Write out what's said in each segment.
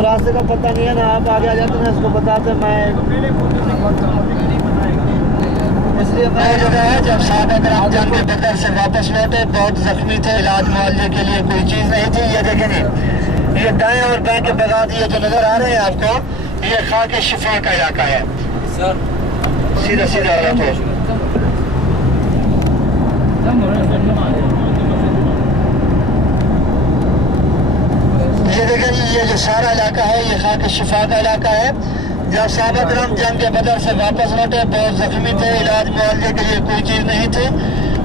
को रास्ते का पता नहीं है ना, आप आगे आ जाते हैं इसको बताते मैं इसलिए मैं जगह है। जब साहब अकराम जंग के बदर से वापस लौटे बहुत जख्मी थे, इलाज मुआवजे के लिए कोई चीज़ नहीं थी। ये देखें नहीं, ये दाएं और बाएं के बगात ये जो नज़र आ रहे हैं आपको, ये खाके शिफा का इलाका है। सीधा सीधा ये देखें ये जो सारा इलाका है ये खाके शिफा का इलाका है। जब साहबा करम जंग के बदर से वापस लौटे बहुत जख्मी थे, इलाज मुआवजे के लिए कोई चीज़ नहीं थी।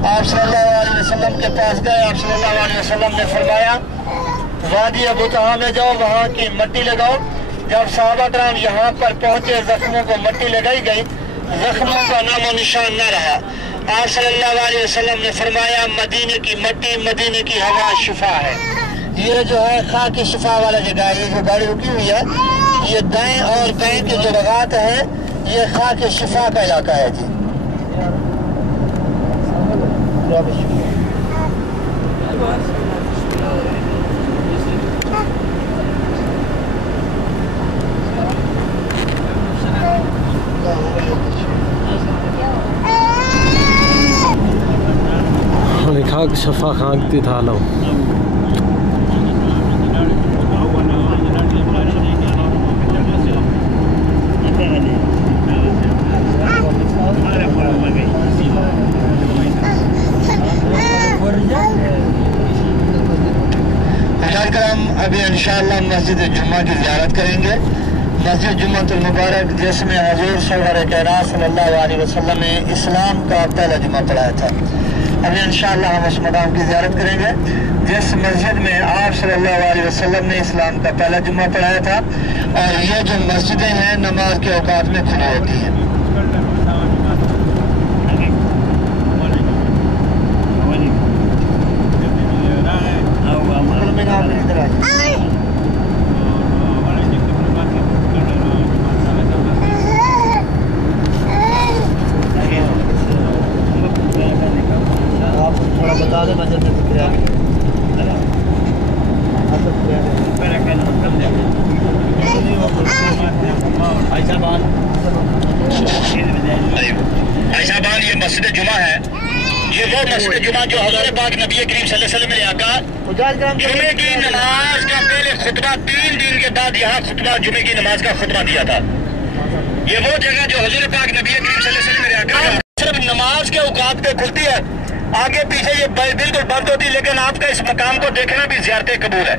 आप सल्लल्लाहु अलैहि वसल्लम के पास गए। आप सल्लल्लाहु अलैहि वसल्लम ने फरमाया वादी अबू तहा में जाओ, वहाँ की मट्टी लगाओ। जब साहबा करम यहाँ पर पहुँचे जख्मों को मट्टी लगाई गई, जख्मों का नामो निशान न रहा। आप सल्लल्लाहु अलैहि वसल्लम ने फरमाया मदीने की मट्टी मदीने की हवा शिफा है। ये जो है खाकी शिफा वाला जगह है। ये जो गाड़ी रुकी हुई है ये दाएं और बाएं के जो बगात है ये खाके शिफा का इलाका है जी। खाक शफा खाकती था लो अभी इंशाअल्लाह मस्जिद जुम्मा की ज़ियारत करेंगे। मस्जिद जुम्मतुल मुबारक जिसमें हुज़ूर सल्लल्लाहु अलैहि वसल्लम ने इस्लाम का पहला जुम्मा पढ़ाया था। अभी इंशाअल्लाह हम उस मकाम की ज़ियारत करेंगे जिस मस्जिद में आप सल्लल्लाहु अलैहि वसल्लम ने इस्लाम का पहला जुम्मा पढ़ाया था। और ये जो मस्जिदें हैं नमाज के औकात में खुली होती हैं। ये मस्जिद जुमा है, ये वो मस्जिद जुमा जो हज़रत पाक नबी करीम सल्लल्लाहु अलैहि वसल्लम ने आका जुमे की नमाज का पहले खुतबा 3 दिन के बाद यहाँ खुतबा जुमे की नमाज का खुतबा दिया था। ये वो जगह जो हज़रत पाक नबी करीम सल्लल्लाहु अलैहि वसल्लम ने आका सिर्फ नमाज के औकात पे खुलती है, आगे पीछे ये बिल्कुल बंद होती है। लेकिन आपका इस मकाम को देखना भी ज़ियारत कबूल है।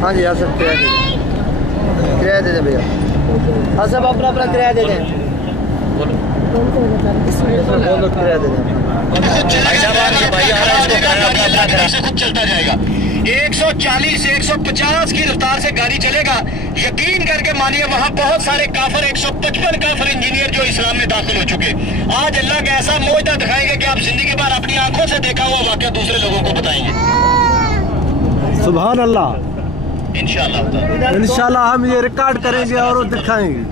हाँ जी आ सकते हैं, किराया दे दें भैया। हाँ सब अपना अपना किराया दे दें, दोनों किराया दे दें। खुद चलता जाएगा 140 से 150 की रफ्तार से गाड़ी चलेगा। यकीन करके मानिए वहाँ बहुत सारे काफिर 155 काफिर इंजीनियर जो इस्लाम में दाखिल हो चुके। आज अल्लाह का ऐसा मोजदा दिखाएंगे कि आप जिंदगी भर अपनी आंखों से देखा हुआ वाकया दूसरे लोगों को बताएंगे। सुभान अल्लाह। इंशाल्लाह हम ये रिकॉर्ड करेंगे और दिखाएंगे।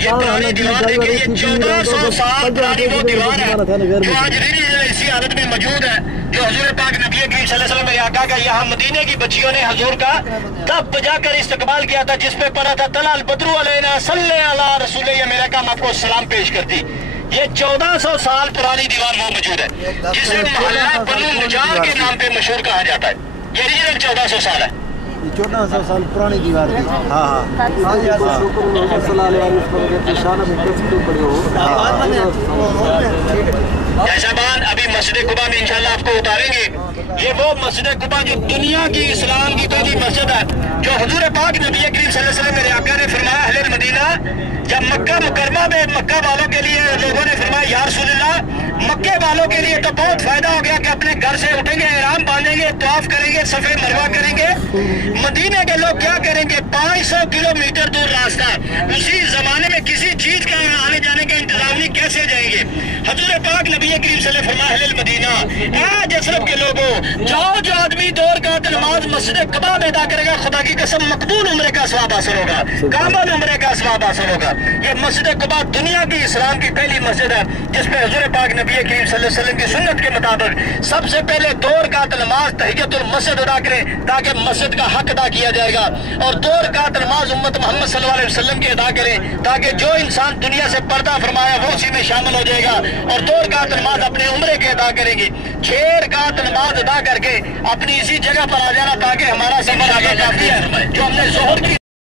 ये पुरानी दीवार देखिए, 1400 साल पुरानी वो दीवार है जो आज इसी हालत में मौजूद है, जो हुजूर पाक नबी करीम सल्लल्लाहु अलैहि वसल्लम ने आका का यहाँ मदीने की बच्चियों ने हुजूर का तब बजाकर इस्तकबाल किया था, जिसपे पढ़ा था तलाल बदरू अलैना सल्ले अला रसूल। ये मेरा काम आपको सलाम पेश करती। ये 1400 साल पुरानी दीवार वो मौजूद है जिसे मोहल्ला बनु नजार के नाम पे मशहूर कहा जाता है। ये ओरिजिनल 1400 साल है। 1400 साल पुरानी दीवार थी। जैसाबान अभी मस्जिद कुबा में इंशाल्लाह आपको उतारेंगे। ये वो मस्जिद कुबा जो दुनिया की इस्लाम की पहली मस्जिद है, जो हुजूर पाक नबी करीम सल्लल्लाहु अलैहि वसल्लम मेरे आका ने फरमाया अहले मदीना, जब मक्का मुकरमा में मक्का वालों के लिए लोगों ने फरमाया या रसूलल्लाह, मक्के वालों के लिए तो बहुत फायदा हो गया कि अपने घर से उठेंगे, ihram बांधेंगे, तवाफ करेंगे, सफे मरवा करेंगे। मदीने के लोग क्या करेंगे? 500 किलोमीटर दूर रास्ता, उसी जमाने में किसी चीज का आने जाने का इंतजाम नहीं, कैसे حضور پاک نبی کریم صلی اللہ علیہ وسلم فرمایا اہل المدینہ، اے یثرب کے لوگوں، جاؤ جو آدمی 2 رکعت نماز مسجد قباء میں ادا کرے گا خدا کی قسم مقبول عمرے کا ثواب حاصل ہوگا، کامل عمرے کا ثواب حاصل ہوگا۔ یہ مسجد قباء دنیا کی اسلام کی پہلی مسجد ہے جس پہ حضور پاک نبی کریم صلی اللہ علیہ وسلم کی سنت کے مطابق سب سے پہلے 2 رکعت نماز تحیت المسجد ادا کریں تاکہ مسجد کا حق ادا کیا جائے گا، اور 2 رکعت نماز امت محمد صلی اللہ علیہ وسلم کی ادا کریں تاکہ جو انسان دنیا سے پردہ فرمایا وہ اسی میں شامل ہو جائے گا، اور 2 رکعت نماز اپنے عمرے کے ادا کریں گے۔ 6 رکعت نماز ادا کر کے اپنی اسی جگہ پر آ جانا تاکہ ہمارا سفر آگے کافی ہے۔ جو ہم نے ظہر کی